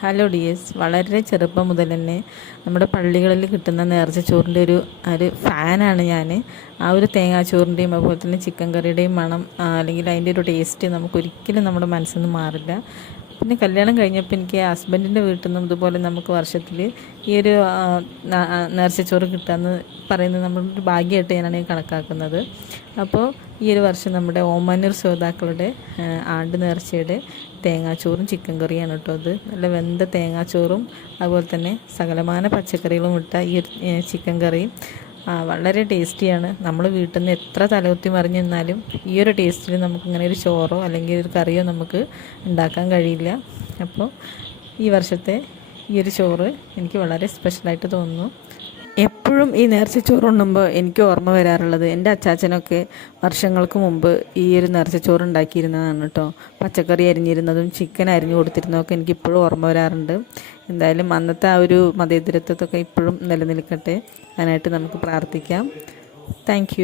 Hello dears, വളരെ ചെറുപ്പം മുതൽ തന്നെ നമ്മുടെ പള്ളികളിൽ കിട്ടുന്ന നേർച്ച ചോറിൻ്റെ ഒരു ഫാനാണ് ഞാൻ. ആ ഒരു തേങ്ങാച്ചോറിൻ്റെയും അതുപോലെ തന്നെ ചിക്കൻ കറിയുടെയും മണം, അല്ലെങ്കിൽ അതിൻ്റെ ഒരു ടേസ്റ്റ് നമുക്കൊരിക്കലും നമ്മുടെ മനസ്സിൽ നിന്ന് മാറില്ല. പിന്നെ കല്യാണം കഴിഞ്ഞപ്പോൾ എനിക്ക് ഹസ്ബൻഡിൻ്റെ വീട്ടിൽ നിന്നും ഇതുപോലെ നമുക്ക് വർഷത്തിൽ ഈ ഒരു നേർച്ചച്ചോറ് കിട്ടുകയെന്ന് പറയുന്നത് നമ്മളൊരു ഭാഗ്യമായിട്ട് ഞാനാണ് കണക്കാക്കുന്നത്. അപ്പോൾ ഈ ഒരു വർഷം നമ്മുടെ ഓമാനൂർ ശ്രോതാക്കളുടെ ആണ്ട് നേർച്ചയുടെ തേങ്ങാച്ചോറും ചിക്കൻ കറിയാണ് കേട്ടോ. അത് നല്ല വെന്ത തേങ്ങാച്ചോറും അതുപോലെ തന്നെ സകലമാന പച്ചക്കറികളും ഇട്ട ഈ ഒരു ചിക്കൻ കറിയും വളരെ ടേസ്റ്റിയാണ്. നമ്മൾ വീട്ടിൽ നിന്ന് എത്ര തലകുത്തി മറിഞ്ഞു നിന്നാലും ഈ ഒരു ടേസ്റ്റിൽ നമുക്കിങ്ങനെ ഒരു ചോറോ അല്ലെങ്കിൽ ഒരു കറിയോ നമുക്ക് ഉണ്ടാക്കാൻ കഴിയില്ല. അപ്പോൾ ഈ വർഷത്തെ ഈ ഒരു ചോറ് എനിക്ക് വളരെ സ്പെഷ്യലായിട്ട് തോന്നുന്നു. എപ്പോഴും ഈ നേർച്ചച്ചോറ് ഉണ്ണുമ്പോൾ എനിക്ക് ഓർമ്മ വരാറുള്ളത് എൻ്റെ അച്ചാച്ചനൊക്കെ വർഷങ്ങൾക്ക് മുമ്പ് ഈ ഒരു നേർച്ചച്ചോറ് ഉണ്ടാക്കിയിരുന്നതാണ് കേട്ടോ. പച്ചക്കറി അരിഞ്ഞിരുന്നതും ചിക്കൻ അരിഞ്ഞു കൊടുത്തിരുന്നതൊക്കെ എനിക്കിപ്പോഴും ഓർമ്മ വരാറുണ്ട്. എന്തായാലും അന്നത്തെ ആ ഒരു മതേതരത്വത്തൊക്കെ ഇപ്പോഴും നിലനിൽക്കട്ടെ. അതിനായിട്ട് നമുക്ക് പ്രാർത്ഥിക്കാം. താങ്ക്